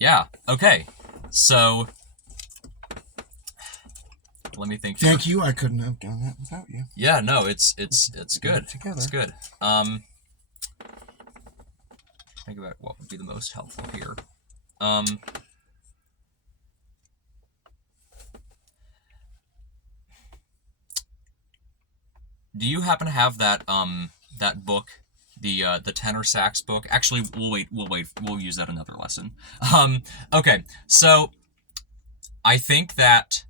Yeah. Okay. So let me think. Thank you. I couldn't have done that without you. Yeah. No. It's good. Together. It's good. Think about what would be the most helpful here. Do you happen to have that that book, the tenor sax book? Actually, we'll use that another lesson. Okay, so I think that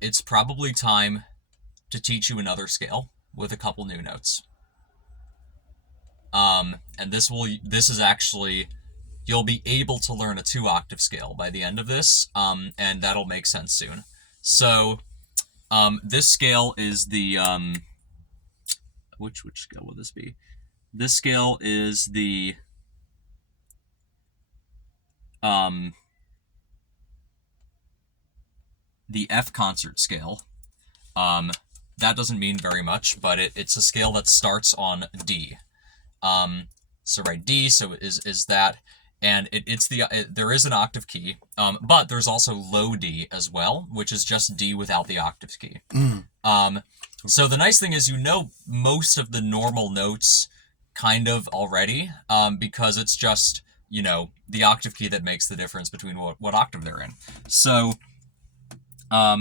it's probably time to teach you another scale with a couple new notes. And this is actually, you'll be able to learn a 2-octave scale by the end of this, and that'll make sense soon. So, this scale is the, which scale will this be? This scale is the, the F concert scale. That doesn't mean very much, but it's a scale that starts on D. So right, D, so is that, and there is an octave key, but there's also low D as well, which is just D without the octave key. So the nice thing is you know most of the normal notes kind of already, because it's just, you know, the octave key that makes the difference between what octave they're in. So, but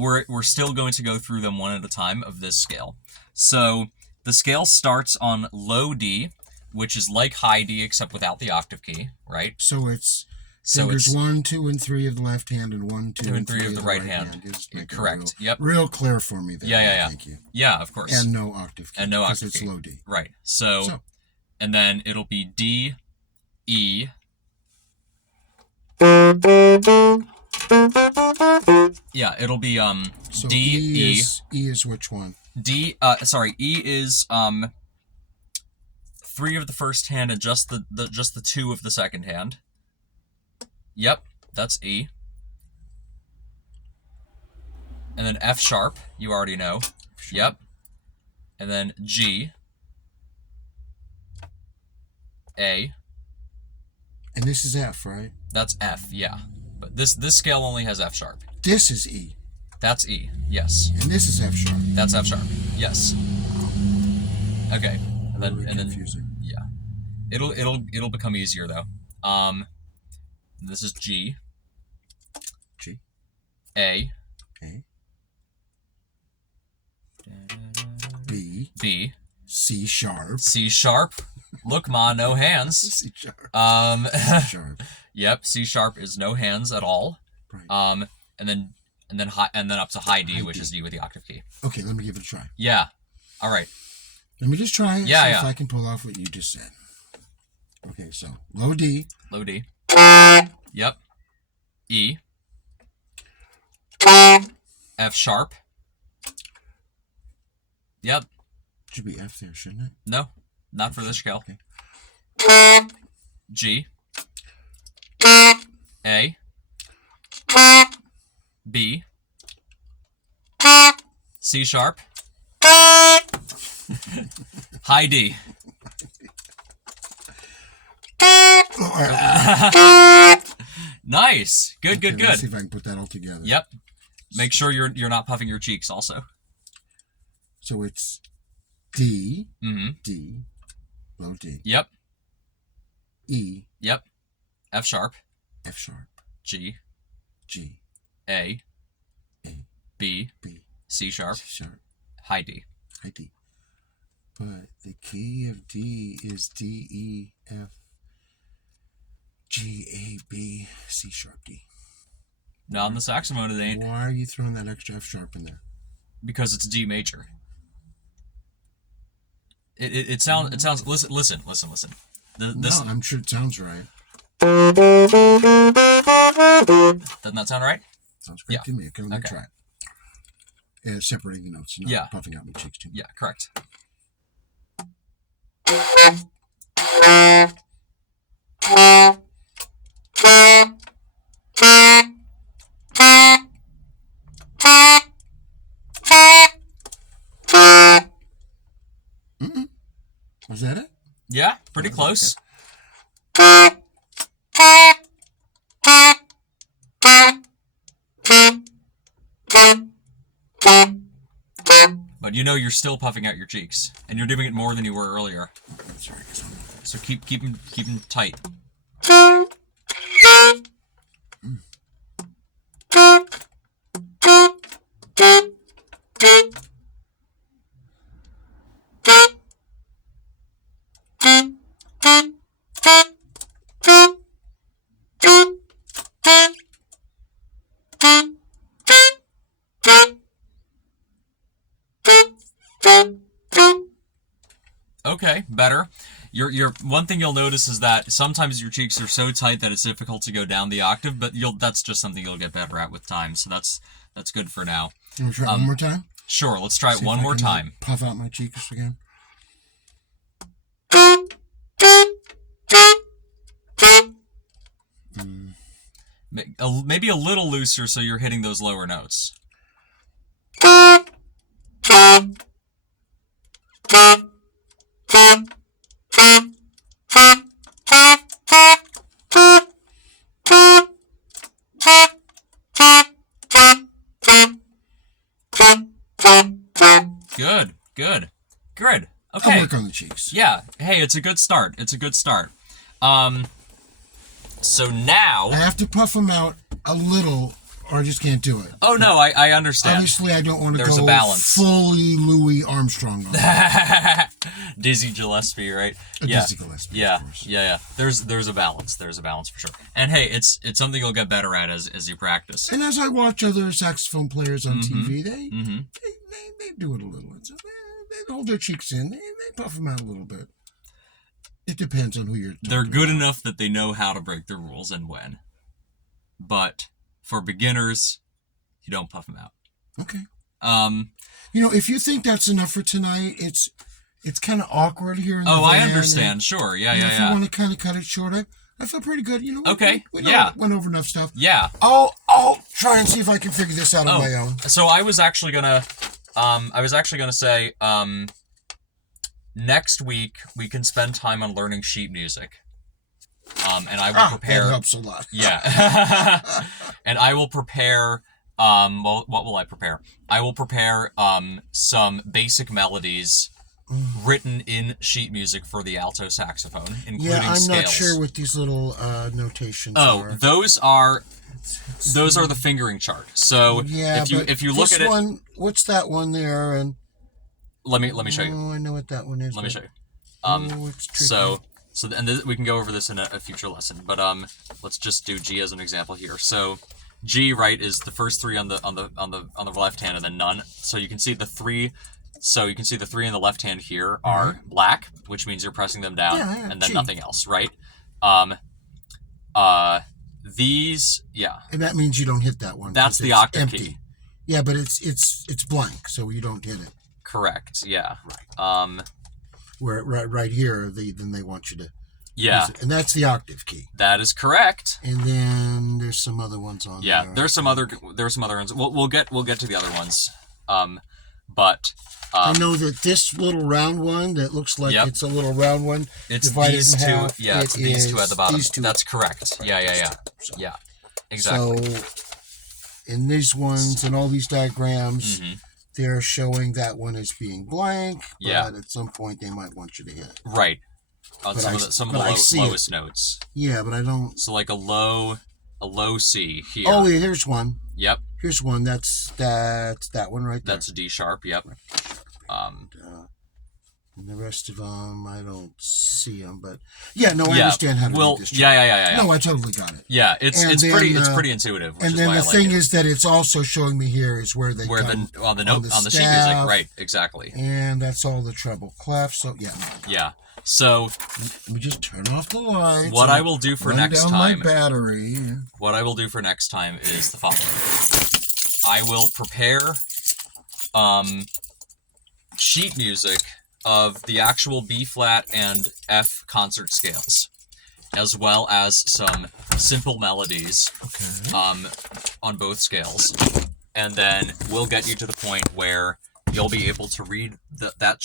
we're still going to go through them one at a time of this scale. So the scale starts on low D, which is like high D except without the octave key, right? So it's fingers 1, 2, and 3 of the left hand, and 1, 2, and 3 of the right hand. Correct. Real clear for me there. Yeah. Thank you. Yeah, of course. And no octave key. And no octave key. Because it's low D. Right. So, and then it'll be D, E. Yeah, it'll be so D, E is which one? E is 3 of the first hand and just the 2 of the second hand. Yep, that's E. And then F sharp, you already know. Yep. And then G, A. And this is F, right? That's F, yeah. But this scale only has F sharp. This is E. That's E, yes. And this is F sharp. That's F sharp, yes. Okay, and then confusing. Yeah, it'll become easier though. This is G. G. A. B. B. C sharp. C sharp. Look, ma, no hands. C sharp. C sharp. Yep, C sharp is no hands at all. Right. And then up to high D, which is D with the octave key. Okay, let me give it a try. Yeah. All right. Let me just try it. Yeah, see yeah. if I can pull off what you just said. Okay, so low D. Low D. Yep. E. F sharp. Yep. Should be F there, shouldn't it? No, not for this scale. Okay. G. A. B. C sharp. High D. Nice. Good. Let's see if I can put that all together. Yep. Make sure you're not puffing your cheeks also. So it's D. Mm-hmm. D. Low D. Yep. E. Yep. F sharp. F sharp. G. G. A. A. B. B. C sharp. C sharp. High D. High D. But the key of D is D, E, F, G, A, B, C sharp, D. Not on the saxophone it ain't. Why are you throwing that extra F sharp in there? Because it's D major. It sounds listen. No, I'm sure it sounds right. Doesn't that sound right? Sounds great to me. Okay, let me try it. Separating the notes, not puffing out my cheeks too much. Yeah, correct. Was that it? Yeah, pretty close. But you know you're still puffing out your cheeks, and you're doing it more than you were earlier. Sorry, so keep them tight. Okay, better. Your one thing you'll notice is that sometimes your cheeks are so tight that it's difficult to go down the octave, but that's just something you'll get better at with time. So that's good for now. Can we try one more time? Sure, let's try it one more time. Puff out my cheeks again. Maybe a little looser so you're hitting those lower notes. Good. Okay. I'll work on the cheeks. Yeah. Hey, it's a good start. So now I have to puff them out a little, or I just can't do it. Oh no, I understand. Obviously, I don't want to There's go a balance. fully Louis Armstrong on Dizzy Gillespie, right? Dizzy Gillespie. Yeah. Of course. Yeah. There's a balance. There's a balance for sure. And hey, it's something you'll get better at as you practice. And as I watch other saxophone players on TV, they do it a little. They hold their cheeks in. They puff them out a little bit. It depends on who you're talking They're good about. enough that they know how to break the rules and when. But for beginners, you don't puff them out. Okay. If you think that's enough for tonight, it's kind of awkward here in the van, I understand. Sure. Yeah. If you want to kind of cut it short, I feel pretty good. Okay. We went over enough stuff. Yeah. I'll try and see if I can figure this out on my own. So I was actually gonna say, next week we can spend time on learning sheet music. And I will prepare. That helps a lot. Yeah. And I will prepare. What will I prepare? I will prepare some basic melodies written in sheet music for the alto saxophone, including scales. I'm not sure what these little notations are. Those are the fingering chart. So if you look at it, one, what's that one there? And let me show you. Oh, I know what that one is. Let me show you. It's tricky. We can go over this in a future lesson, but let's just do G as an example here. So G, right, is the first three on the left hand and then none. So you can see the three. So you can see the three in the left hand here are black, which means you're pressing them down, and then nothing else, right? These, and that means you don't hit that one. That's the octave empty. key. Yeah, but it's blank, so you don't hit it. Correct. Yeah. Right. Where right here, then they want you to. Yeah. And that's the octave key. That is correct. And then there's some other ones on there. Yeah, there's some other ones. We'll get to the other ones. But I know that this little round one that looks like it's a little round one. It's divided these in two. half, Yeah, it's these two at the bottom. These two. That's correct. Yeah. Yeah. Exactly. So in these ones and all these diagrams, they're showing that one as being blank. But at some point they might want you to hit. Right. On some of the lowest notes. Yeah, but I don't. So like a low C here. Oh yeah, here's one. Yep. Here's one. That's that one right there. That's a D sharp. Yep. And the rest of them, I don't see them, but I understand how to read this. Yeah. No, I totally got it. Yeah, it's pretty intuitive. And then the thing is that it's also showing me here is where they come on the sheet music, right? Exactly. And that's all the treble clef. So yeah. So let me just turn off the lights. What I will do for next down time. My battery. What I will do for next time is the following. I will prepare sheet music of the actual B flat and F concert scales, as well as some simple melodies on both scales. And then we'll get you to the point where you'll be able to read that